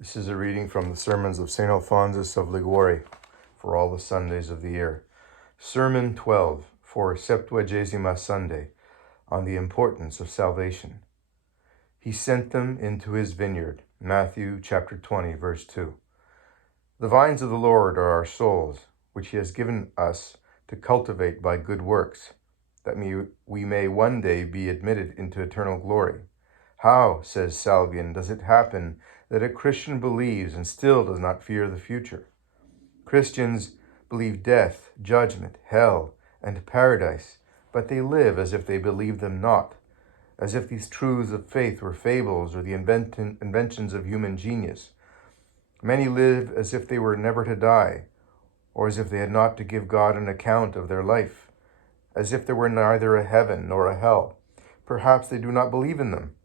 This is a reading from the sermons of St. Alphonsus of Liguori for all the Sundays of the year. Sermon 12 for Septuagesima Sunday on the importance of salvation. He sent them into his vineyard. Matthew chapter 20, verse 2. The vines of the Lord are our souls, which he has given us to cultivate by good works, that we may one day be admitted into eternal glory. How, says Salvian, does it happen that a Christian believes and still does not fear the future? Christians believe death, judgment, hell, and paradise, but they live as if they believed them not, as if these truths of faith were fables or the inventions of human genius. Many live as if they were never to die, or as if they had not to give God an account of their life, as if there were neither a heaven nor a hell. Perhaps they do not believe in them.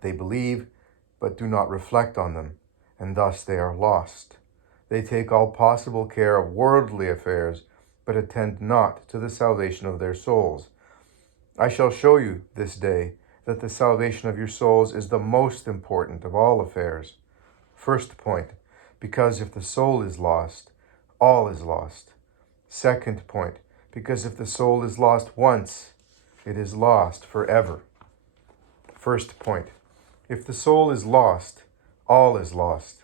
They believe, but do not reflect on them, and thus they are lost. They take all possible care of worldly affairs, but attend not to the salvation of their souls. I shall show you this day that the salvation of your souls is the most important of all affairs. First point, because if the soul is lost, all is lost. Second point, because if the soul is lost once, it is lost forever. First point, if the soul is lost, all is lost.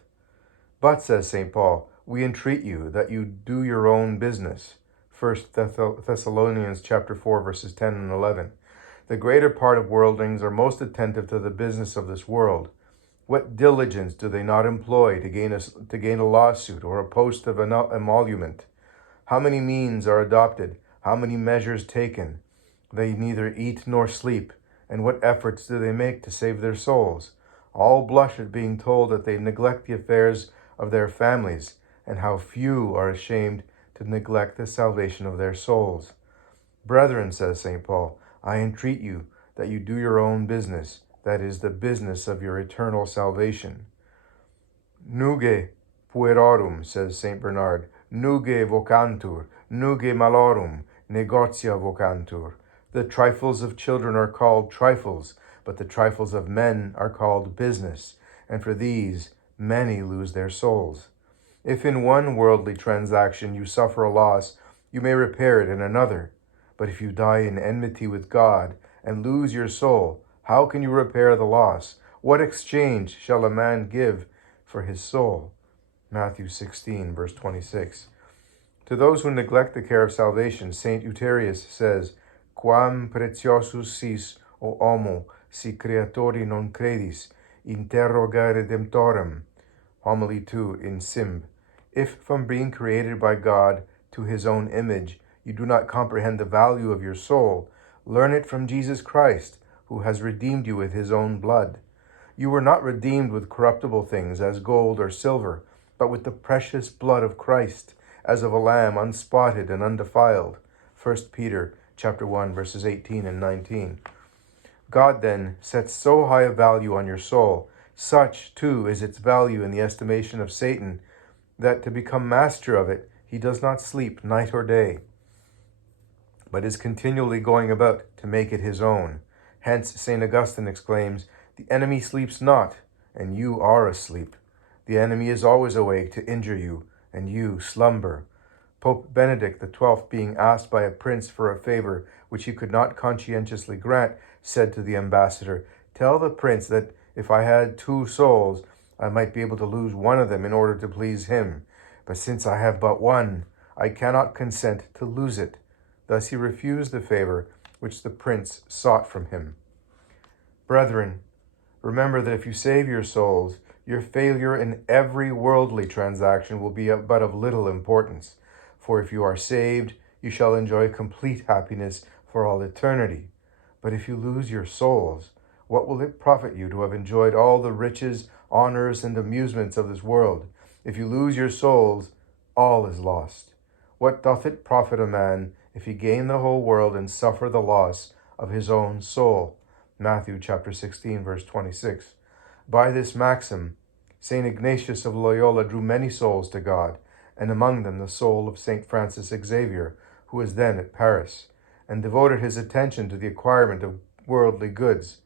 But, says St. Paul, we entreat you that you do your own business. 1 Thessalonians chapter 4, verses 10 and 11. The greater part of worldlings are most attentive to the business of this world. What diligence do they not employ to gain a lawsuit or a post of emolument? How many means are adopted? How many measures taken? They neither eat nor sleep. And what efforts do they make to save their souls? All blush at being told that they neglect the affairs of their families, and how few are ashamed to neglect the salvation of their souls. Brethren, says St. Paul, I entreat you that you do your own business, that is, the business of your eternal salvation. Nuge puerorum, says St. Bernard, nuge vocantur, nuge malorum, negotia vocantur. The trifles of children are called trifles, but the trifles of men are called business, and for these many lose their souls. If in one worldly transaction you suffer a loss, you may repair it in another. But if you die in enmity with God and lose your soul, how can you repair the loss? What exchange shall a man give for his soul? Matthew 16, verse 26. To those who neglect the care of salvation, St. Euterius says, Quam preciosus sis, o homo, si creatori non credis, interroga redemptorem. Homily 2 in Sim. If from being created by God to his own image, you do not comprehend the value of your soul, learn it from Jesus Christ, who has redeemed you with his own blood. You were not redeemed with corruptible things as gold or silver, but with the precious blood of Christ, as of a lamb unspotted and undefiled. 1 Peter chapter 1, verses 18 and 19. God, then, sets so high a value on your soul, such, too, is its value in the estimation of Satan, that to become master of it, he does not sleep night or day, but is continually going about to make it his own. Hence, St. Augustine exclaims, the enemy sleeps not, and you are asleep. The enemy is always awake to injure you, and you slumber. Pope Benedict XII, being asked by a prince for a favor which he could not conscientiously grant, said to the ambassador, tell the prince that if I had 2 souls, I might be able to lose one of them in order to please him. But since I have but one, I cannot consent to lose it. Thus he refused the favor which the prince sought from him. Brethren, remember that if you save your souls, your failure in every worldly transaction will be but of little importance. For if you are saved, you shall enjoy complete happiness for all eternity. But if you lose your souls, what will it profit you to have enjoyed all the riches, honors, and amusements of this world? If you lose your souls, all is lost. What doth it profit a man if he gain the whole world and suffer the loss of his own soul? Matthew chapter 16, verse 26. By this maxim, St. Ignatius of Loyola drew many souls to God, and among them the soul of St. Francis Xavier, who was then at Paris, and devoted his attention to the acquirement of worldly goods.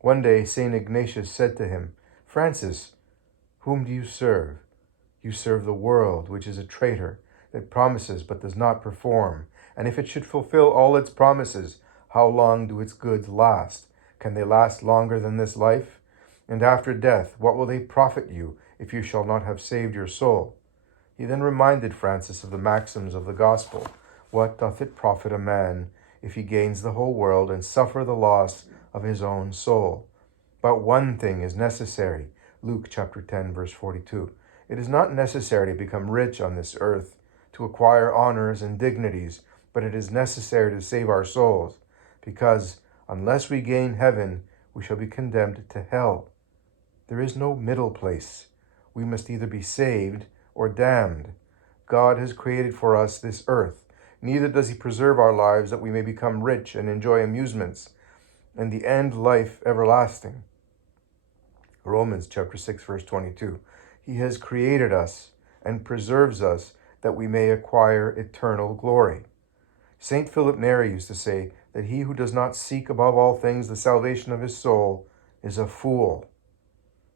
One day St. Ignatius said to him, Francis, Whom do you serve? You serve the world, which is a traitor, that promises but does not perform. And if it should fulfill all its promises, how long do its goods last? Can they last longer than this life? And after death, what will they profit you if you shall not have saved your soul? He then reminded Francis of the maxims of the gospel. What doth it profit a man if he gains the whole world and suffer the loss of his own soul? But one thing is necessary. Luke chapter 10, verse 42. It is not necessary to become rich on this earth, to acquire honors and dignities, but it is necessary to save our souls, because unless we gain heaven, we shall be condemned to hell. There is no middle place. We must either be saved or damned. God has created for us this earth. Neither does he preserve our lives that we may become rich and enjoy amusements, and the end life everlasting. Romans chapter 6, verse 22. He has created us and preserves us that we may acquire eternal glory. St. Philip Neri used to say that he who does not seek above all things the salvation of his soul is a fool.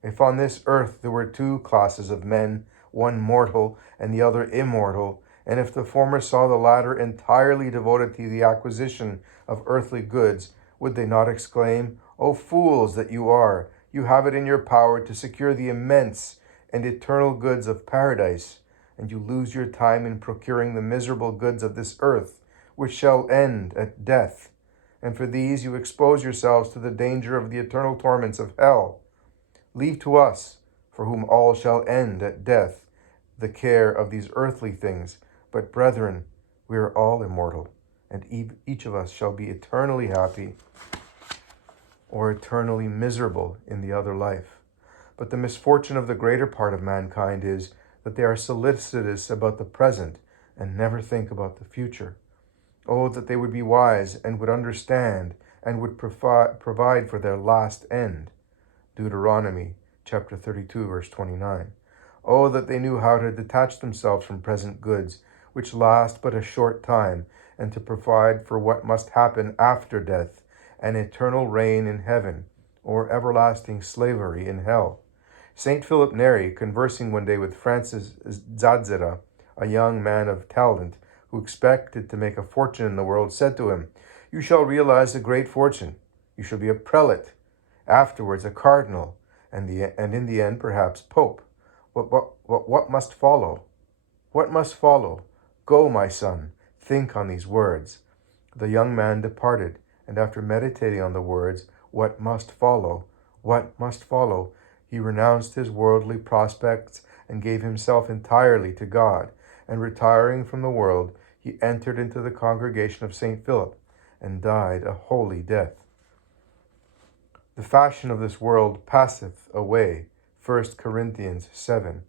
If on this earth there were two classes of men, one mortal and the other immortal, and if the former saw the latter entirely devoted to the acquisition of earthly goods, would they not exclaim, "O fools that you are, you have it in your power to secure the immense and eternal goods of paradise, and you lose your time in procuring the miserable goods of this earth, which shall end at death. And for these you expose yourselves to the danger of the eternal torments of hell. Leave to us, for whom all shall end at death, the care of these earthly things. But brethren, we are all immortal, and each of us shall be eternally happy or eternally miserable in the other life. But the misfortune of the greater part of mankind is that they are solicitous about the present and never think about the future. Oh, that they would be wise and would understand and would provide for their last end. Deuteronomy chapter 32, verse 29. Oh, that they knew how to detach themselves from present goods, which last but a short time, and to provide for what must happen after death, an eternal reign in heaven, or everlasting slavery in hell. St. Philip Neri, conversing one day with Francis Zazzera, a young man of talent who expected to make a fortune in the world, said to him, "You shall realize a great fortune. You shall be a prelate, afterwards a cardinal, and in the end perhaps pope. What must follow? What must follow? Go, my son, think on these words." The young man departed, and after meditating on the words, "What must follow? What must follow?" he renounced his worldly prospects and gave himself entirely to God, and retiring from the world, he entered into the congregation of St. Philip and died a holy death. The fashion of this world passeth away. 1 Corinthians 7.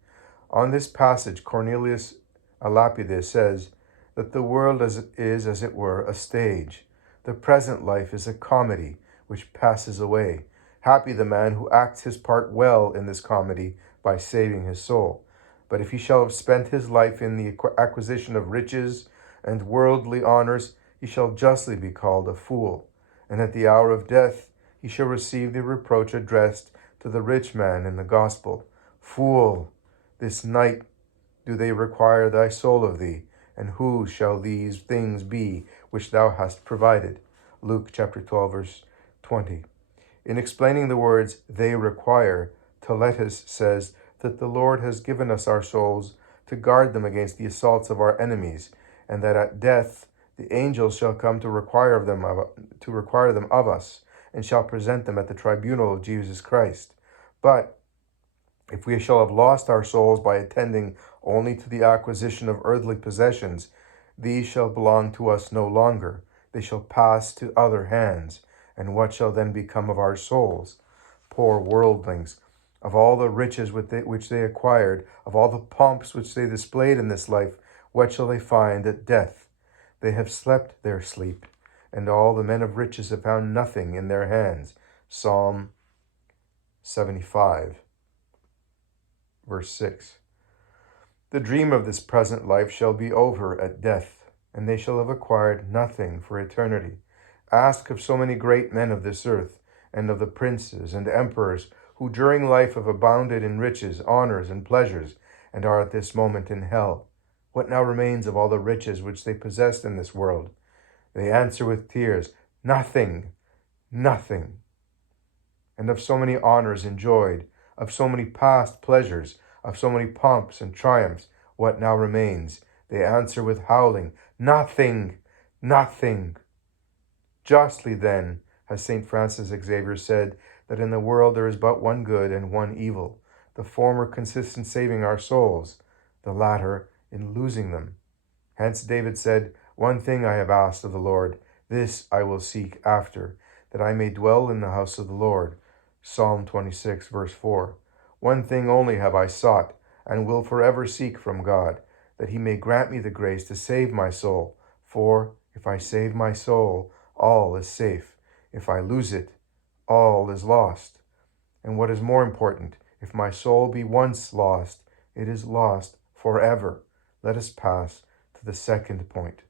On this passage, Cornelius a Lapide says that the world is, as it were, a stage. The present life is a comedy which passes away. Happy the man who acts his part well in this comedy by saving his soul. But if he shall have spent his life in the acquisition of riches and worldly honors, he shall justly be called a fool. And at the hour of death he shall receive the reproach addressed to the rich man in the gospel. Fool, this night do they require thy soul of thee, and whose shall these things be which thou hast provided? Luke chapter 12, verse 20. In explaining the words, they require, Toletus says that the Lord has given us our souls to guard them against the assaults of our enemies, and that at death the angels shall come to require them of us, and shall present them at the tribunal of Jesus Christ. But if we shall have lost our souls by attending only to the acquisition of earthly possessions, these shall belong to us no longer. They shall pass to other hands. And what shall then become of our souls? Poor worldlings, of all the riches which they acquired, of all the pomps which they displayed in this life, what shall they find at death? They have slept their sleep, and all the men of riches have found nothing in their hands. Psalm 75, verse 6. The dream of this present life shall be over at death, and they shall have acquired nothing for eternity. Ask of so many great men of this earth, and of the princes and emperors who during life have abounded in riches, honors, and pleasures, and are at this moment in hell. What now remains of all the riches which they possessed in this world? They answer with tears, nothing, nothing. And of so many honors enjoyed, of so many past pleasures, of so many pomps and triumphs, what now remains? They answer with howling, nothing, nothing. Justly then has St. Francis Xavier said that in the world there is but one good and one evil. The former consists in saving our souls, the latter in losing them. Hence David said, one thing I have asked of the Lord, this I will seek after, that I may dwell in the house of the Lord. Psalm 26, verse 4. One thing only have I sought, and will forever seek from God, that he may grant me the grace to save my soul. For if I save my soul, all is safe. If I lose it, all is lost. And what is more important, if my soul be once lost, it is lost forever. Let us pass to the second point.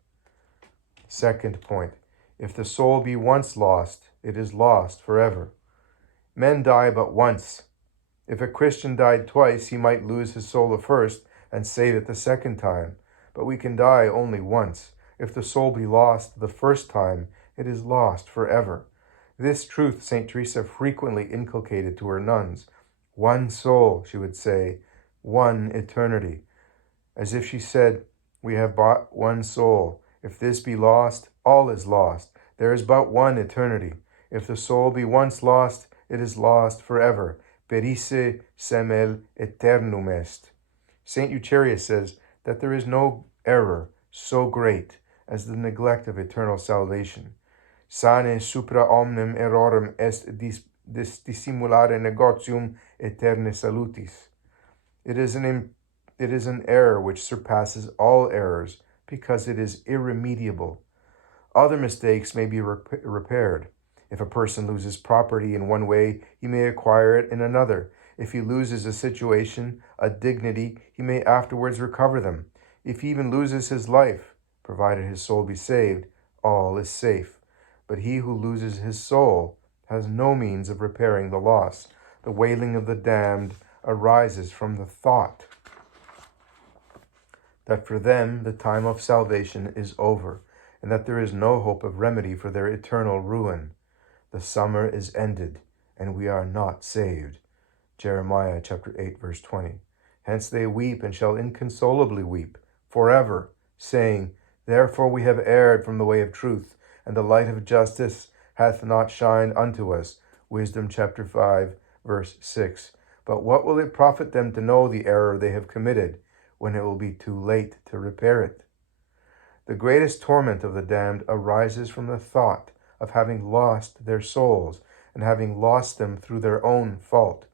Second point, if the soul be once lost, it is lost forever. Men die but once. If a Christian died twice, he might lose his soul the first and save it the second time. But we can die only once. If the soul be lost the first time, it is lost forever. This truth St. Teresa frequently inculcated to her nuns. One soul, she would say, one eternity. As if she said, we have but one soul. If this be lost, all is lost. There is but one eternity. If the soul be once lost, it is lost forever. Perisse semel eternum est. St. Eucherius says that there is no error so great as the neglect of eternal salvation. Sane supra omnem errorem est dissimulare negotium aeterni salutis. It is an error which surpasses all errors because it is irremediable. Other mistakes may be repaired. If a person loses property in one way, he may acquire it in another. If he loses a situation, a dignity, he may afterwards recover them. If he even loses his life, provided his soul be saved, all is safe. But he who loses his soul has no means of repairing the loss. The wailing of the damned arises from the thought that for them the time of salvation is over, and that there is no hope of remedy for their eternal ruin. The summer is ended, and we are not saved. Jeremiah chapter 8, verse 20. Hence they weep and shall inconsolably weep forever, saying, therefore we have erred from the way of truth, and the light of justice hath not shined unto us. Wisdom chapter 5, verse 6. But what will it profit them to know the error they have committed, when it will be too late to repair it? The greatest torment of the damned arises from the thought of having lost their souls, and having lost them through their own fault.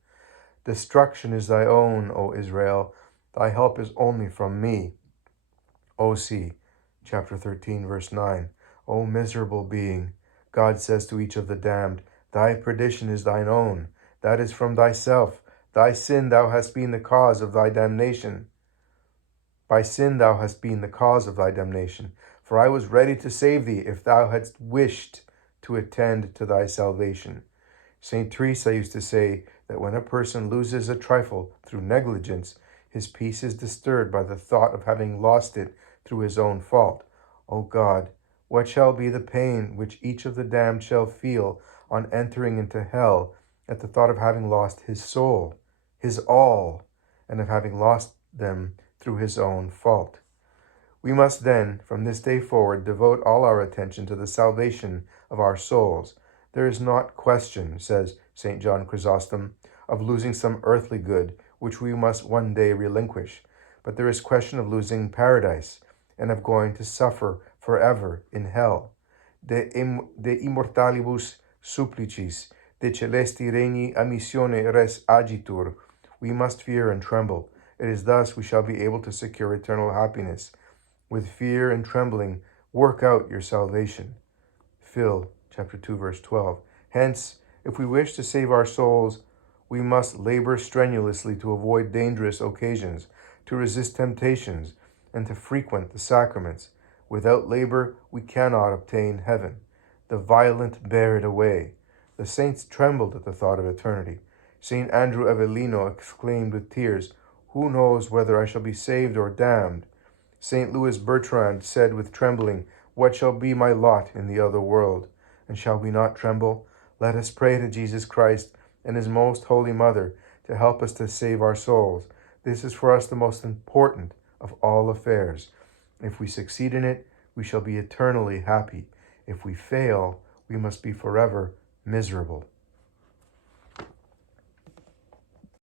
Destruction is thy own, O Israel. Thy help is only from me. O.C. chapter 13, verse 9. O miserable being, God says to each of the damned, thy perdition is thine own. That is from thyself. Thy sin thou hast been the cause of thy damnation. By sin thou hast been the cause of thy damnation. For I was ready to save thee if thou hadst wished to attend to thy salvation. St. Teresa used to say that when a person loses a trifle through negligence, his peace is disturbed by the thought of having lost it through his own fault. O God, what shall be the pain which each of the damned shall feel on entering into hell at the thought of having lost his soul, his all, and of having lost them through his own fault. We must then, from this day forward, devote all our attention to the salvation of our souls. There is not question, says St. John Chrysostom, of losing some earthly good which we must one day relinquish, but there is question of losing paradise and of going to suffer forever in hell. De immortalibus supplicis, de celesti regni a missione res agitur. We must fear and tremble. It is thus we shall be able to secure eternal happiness. With fear and trembling, work out your salvation. Phil, chapter 2, verse 12. Hence, if we wish to save our souls, we must labor strenuously to avoid dangerous occasions, to resist temptations, and to frequent the sacraments. Without labor, we cannot obtain heaven. The violent bear it away. The saints trembled at the thought of eternity. St. Andrew Avellino exclaimed with tears, "Who knows whether I shall be saved or damned?" St. Louis Bertrand said with trembling, "What shall be my lot in the other world?" And shall we not tremble? Let us pray to Jesus Christ and his most holy mother to help us to save our souls. This is for us the most important of all affairs. If we succeed in it, we shall be eternally happy. If we fail, we must be forever miserable.